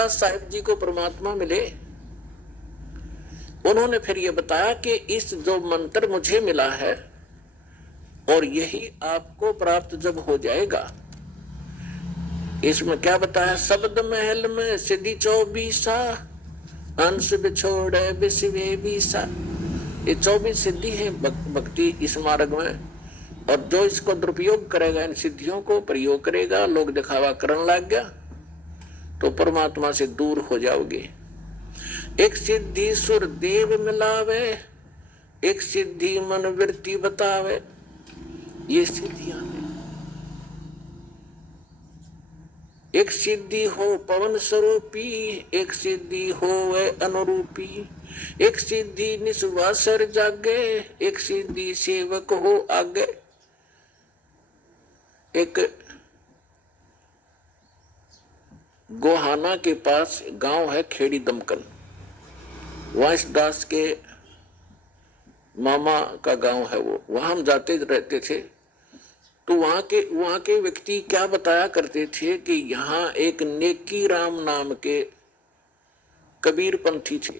दास साहिब जी को परमात्मा मिले, उन्होंने फिर ये बताया कि इस जो मंत्र मुझे मिला है और यही आपको प्राप्त जब हो जाएगा, इसमें क्या बताया, शब्द महल में सिद्धि 24 अंश बिछोड़े बिसवे बीसा। ये 24 सिद्धि है भक्ति इस मार्ग में, और जो इसको दुरुपयोग करेगा, इन सिद्धियों को प्रयोग करेगा, लोग दिखावा करने लग गया तो परमात्मा से दूर हो जाओगे। एक सिद्धि सुर देव मिलावे, एक सिद्धि मन वृत्ति बतावे, ये सिद्धियां हैं। एक सिद्धि हो पवन स्वरूपी, एक सिद्धि हो वह अनुरूपी, एक सिद्धि निस्वासर जागे, एक सिद्धि सेवक हो आगे। एक गोहाना के पास गांव है खेड़ी दमकल, वांस दास के मामा का गांव है वो, वहां हम जाते रहते थे। तो वहां के व्यक्ति क्या बताया करते थे कि यहाँ एक नेकी राम नाम के कबीर पंथी थे।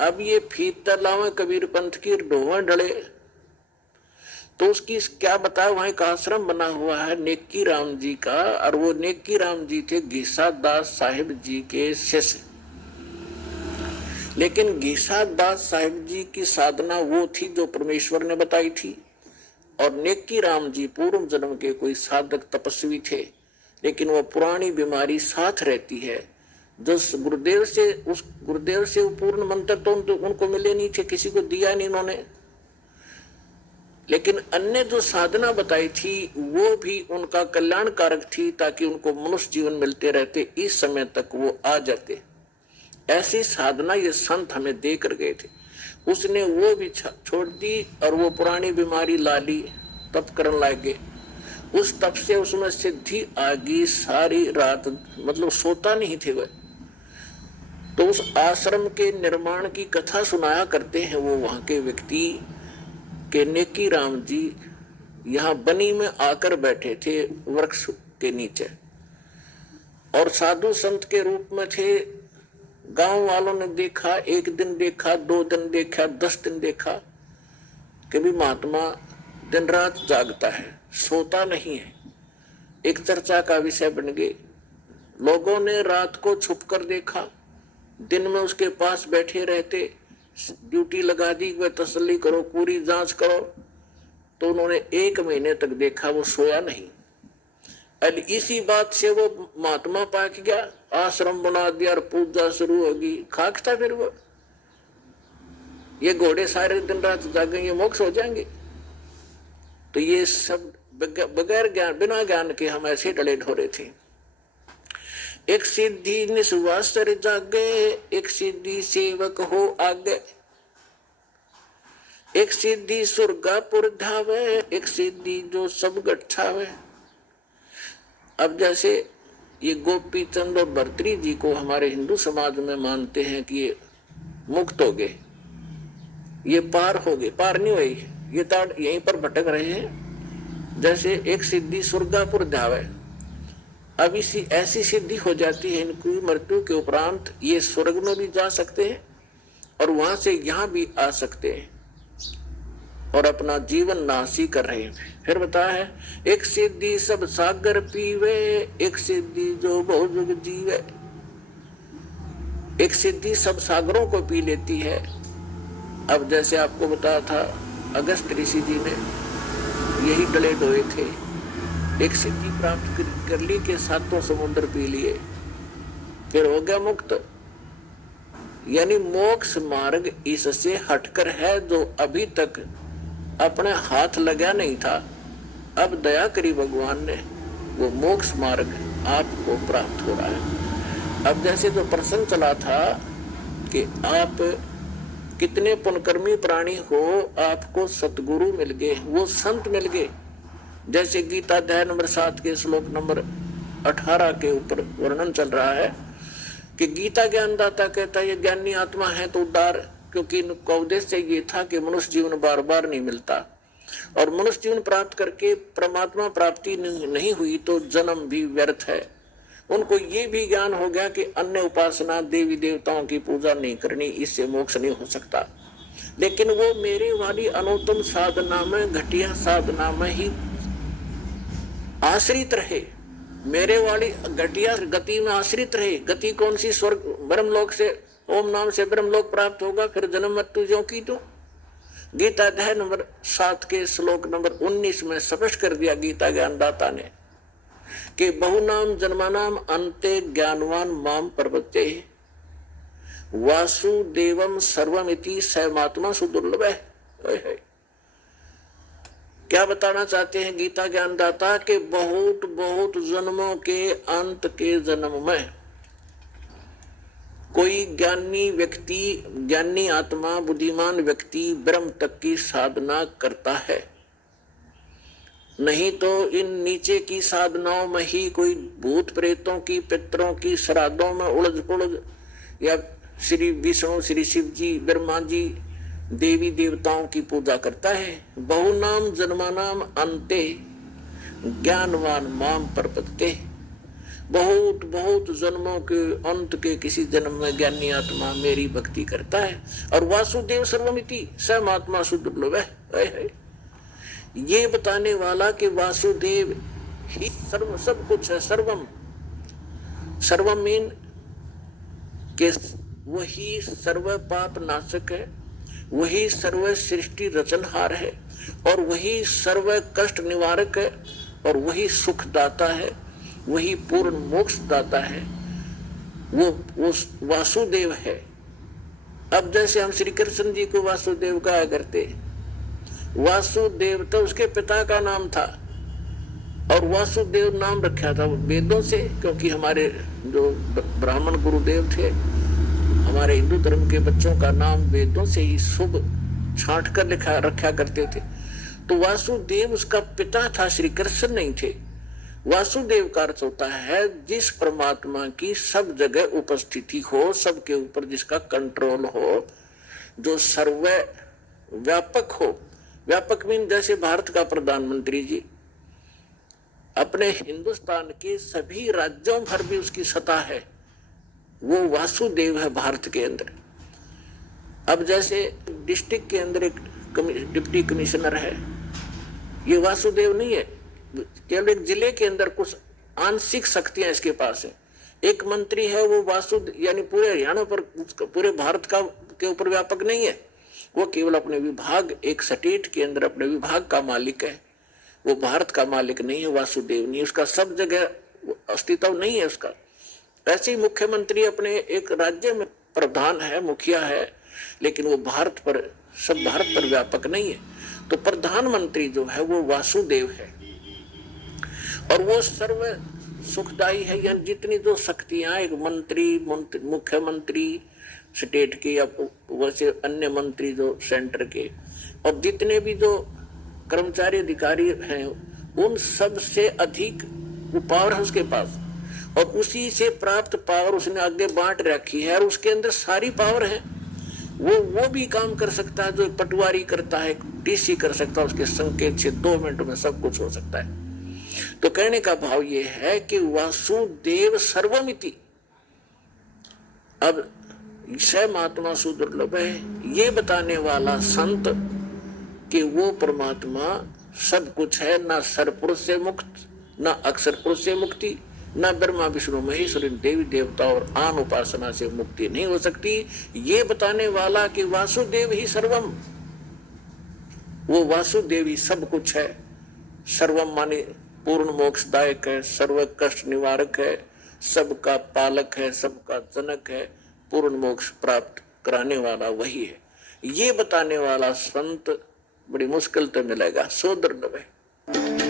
अब ये फीता लावे कबीर पंथ की ढोवा डले, तो उसकी क्या बताया, वहां एक आश्रम बना हुआ है नेकी राम जी का, और वो नेकी राम जी थे घीसा दास साहिब जी के शिष्य। लेकिन घीसा दास साहिब जी की साधना वो थी जो परमेश्वर ने बताई थी, और नेकी राम जी पूर्व जन्म के कोई साधक तपस्वी थे, लेकिन वो पुरानी बीमारी साथ रहती है। जो गुरुदेव से वो पूर्ण मंत्र तो उनको मिले नहीं थे, किसी को दिया नहीं उन्होंने, लेकिन अन्य जो साधना बताई थी वो भी उनका कल्याणकारक थी, ताकि उनको मनुष्य जीवन मिलते रहते, इस समय तक वो आ जाते। ऐसी साधना ये संत हमें दे कर गए थे। उसने वो भी छोड़ दी और वो पुरानी बीमारी ला ली, तप करने लगे। उस तप से उसमें सिद्धि आ गई, सारी रात मतलब सोता नहीं थे वह। तो उस आश्रम के निर्माण की कथा सुनाया करते हैं वो वहां के व्यक्ति के नेकी राम जी यहाँ बनी में आकर बैठे थे वृक्ष के नीचे, और साधु संत के रूप में थे। गांव वालों ने देखा, एक दिन देखा, 2 दिन देखा, 10 दिन देखा कि भी महात्मा दिन रात जागता है, सोता नहीं है। एक चर्चा का विषय बन गए। लोगों ने रात को छुप कर देखा, दिन में उसके पास बैठे रहते, ड्यूटी लगा दी, वह तसल्ली करो, पूरी जांच करो। तो उन्होंने 1 महीने तक देखा, वो सोया नहीं। अब इसी बात से वो महात्मा पाक गया, आश्रम बना दिया और पूजा शुरू होगी, खाकता फिर वो। ये घोड़े सारे दिन रात जागेंगे, मोक्ष हो जाएंगे। तो ये सब बगैर ज्ञान, बिना ज्ञान के हम ऐसे डले ढोरे थे। एक सिद्धि निस्वासर जागे, एक सिद्धि सेवक हो आगे, एक सिद्धि सुरगापुर धावे, एक सिद्धि जो सब गठावे। अब जैसे ये गोपी चंद और भर्तरी जी को हमारे हिंदू समाज में मानते हैं कि ये मुक्त हो गए, ये पार हो गए, पार नहीं हुए, ये ताड़ यहीं पर भटक रहे हैं। जैसे एक सिद्धि सुरगापुर धावे, अब इसी ऐसी सिद्धि हो जाती है इनकी मृत्यु के उपरांत ये स्वर्ग में भी जा सकते हैं और वहां से यहाँ भी आ सकते हैं और अपना जीवन नासी कर रहे हैं। फिर बताया है, एक सिद्धि सब सागर पीवे, एक सिद्धि जो बहुजुग जीवे। एक सिद्धि सब सागरों को पी लेती है। अब जैसे आपको बताया था, अगस्त ऋषि जी ने यही डले डोए थे, एक सिद्धि प्राप्त कर ली के 7 समुद्र पी लिए, फिर हो गया मुक्त। यानी मोक्ष मार्ग इससे हटकर है, जो अभी तक अपने हाथ लगा नहीं था, अब दया करी भगवान ने, वो मोक्ष मार्ग आपको प्राप्त हो रहा है। अब जैसे जो प्रश्न चला था कि आप कितने पुण्यकर्मी प्राणी हो, आपको सतगुरु मिल गए, वो संत मिल गए। जैसे गीता अध्याय नंबर 7 के श्लोक नंबर 18 के ऊपर वर्णन चल रहा है कि गीता ज्ञानदाता कहता है ये ज्ञानी आत्मा है तो उद्धार, क्योंकि इनका उद्देश्य ये था कि मनुष्य जीवन बार बार नहीं मिलता और मनुष्य जीवन प्राप्त करके परमात्मा प्राप्ति नहीं हुई तो जन्म भी व्यर्थ है। उनको ये भी ज्ञान हो गया कि अन्य उपासना देवी देवताओं की पूजा नहीं करनी, इससे मोक्ष नहीं हो सकता। लेकिन वो मेरे वाली अनुत्तम साधना में, घटिया साधना में ही आश्रित रहे, मेरे वाली घटिया गति में आश्रित रहे। गति कौन सी? स्वर्ग ब्रह्मलोक से, ओम नाम से ब्रह्मलोक प्राप्त होगा, फिर जन्म मृत्यु ज्यों की तो। गीता अध्याय नंबर 7 के श्लोक नंबर 19 में स्पष्ट कर दिया गीता ज्ञानदाता ने कि बहुनाम जन्मानाम अन्ते ज्ञानवान माम प्रपद्ये वासुदेवम सर्वमिति सैमात्मा सुदुर्लभ है। क्या बताना चाहते हैं गीता ज्ञानदाता के बहुत बहुत जन्मों के अंत के जन्म में कोई ज्ञानी व्यक्ति, ज्ञानी आत्मा, बुद्धिमान व्यक्ति ब्रह्म तक की साधना करता है। नहीं तो इन नीचे की साधनाओं में ही कोई भूत प्रेतों की, पितरों की श्राद्धों में उलझ पुलझ, या श्री विष्णु, श्री शिव जी, ब्रह्मा जी, देवी देवताओं की पूजा करता है। बहुनाम जन्मानाम अन्ते ज्ञानवान माम प्रपद्ये, बहुत बहुत जन्मों के अंत के किसी जन्म में ज्ञानी आत्मा मेरी भक्ति करता है। और वासुदेव सर्वमिति समात्मा सुदुर्लभ है। ये बताने वाला कि वासुदेव ही सर्व सब कुछ है। सर्वम, सर्वम मीन के वही सर्व पाप नाशक है, वही सर्व सृष्टि रचनहार है, और वही सर्व कष्ट निवारक है, और वही सुखदाता है, वही पूर्ण मोक्ष दाता है। वो वासुदेव है। अब जैसे हम श्री कृष्ण जी को वासुदेव कहा करते, वासुदेव तो उसके पिता का नाम था, और वासुदेव नाम रखा था वेदों से, क्योंकि हमारे जो ब्राह्मण गुरुदेव थे, हमारे हिंदू धर्म के बच्चों का नाम वेदों से ही शुभ छांट कर रखा करते थे। तो वासुदेव उसका पिता था, श्री कृष्ण नहीं थे। वासुदेव का अर्थ होता है जिस परमात्मा की सब जगह उपस्थिति हो, सबके ऊपर जिसका कंट्रोल हो, जो सर्व व्यापक हो। व्यापक मीन जैसे भारत का प्रधानमंत्री जी अपने हिंदुस्तान के सभी राज्यों भर भी उसकी सत्ता है, वो वासुदेव है भारत के अंदर। अब जैसे डिस्ट्रिक्ट के अंदर एक डिप्टी कमिश्नर है, ये वासुदेव नहीं है, केवल एक जिले के अंदर कुछ आंशिक शक्तियां इसके पास है। एक मंत्री है वो वासुदेव, यानी पूरे हरियाणा पर, पूरे भारत का के ऊपर व्यापक नहीं है। वो केवल अपने विभाग, एक स्टेट के अंदर अपने विभाग का मालिक है, वो भारत का मालिक नहीं है। वासुदेव नहीं, उसका सब जगह अस्तित्व नहीं है उसका। ऐसे ही मुख्यमंत्री अपने एक राज्य में प्रधान है, मुखिया है, लेकिन वो भारत पर, सब भारत पर व्यापक नहीं है। तो प्रधानमंत्री जो है वो वासुदेव है, और वो सर्व सुखदायी है। यानी जितनी जो शक्तियां एक मंत्री, मुख्यमंत्री स्टेट के, या वैसे अन्य मंत्री जो सेंटर के, और जितने भी जो कर्मचारी अधिकारी हैं, उन सब से अधिक वो पावर है उसके पास, और उसी से प्राप्त पावर उसने आगे बांट रखी है, और उसके अंदर सारी पावर है। वो भी काम कर सकता है जो पटवारी करता है, डीसी कर सकता है, उसके संकेत से 2 मिनट में सब कुछ हो सकता है। तो कहने का भाव ये है कि वासुदेव सर्वमिति। अब सैमात्मा सुदुर्लभ है, ये बताने वाला संत कि वो परमात्मा सब कुछ है, ना सरपुरुष से मुक्त, ना अक्षर पुरुष से मुक्ति, ना ब्रह्मा विष्णु महेश्वर देवी देवता और आन उपासना से मुक्ति नहीं हो सकती। ये बताने वाला कि वासुदेव ही सर्वम, वो वासुदेव ही सब कुछ है। सर्वम माने पूर्ण मोक्षदायक है, सर्व कष्ट निवारक है, सबका पालक है, सबका जनक है, पूर्ण मोक्ष प्राप्त कराने वाला वही है। ये बताने वाला संत बड़ी मुश्किल तो मिलेगा, सो दुर्लभ है।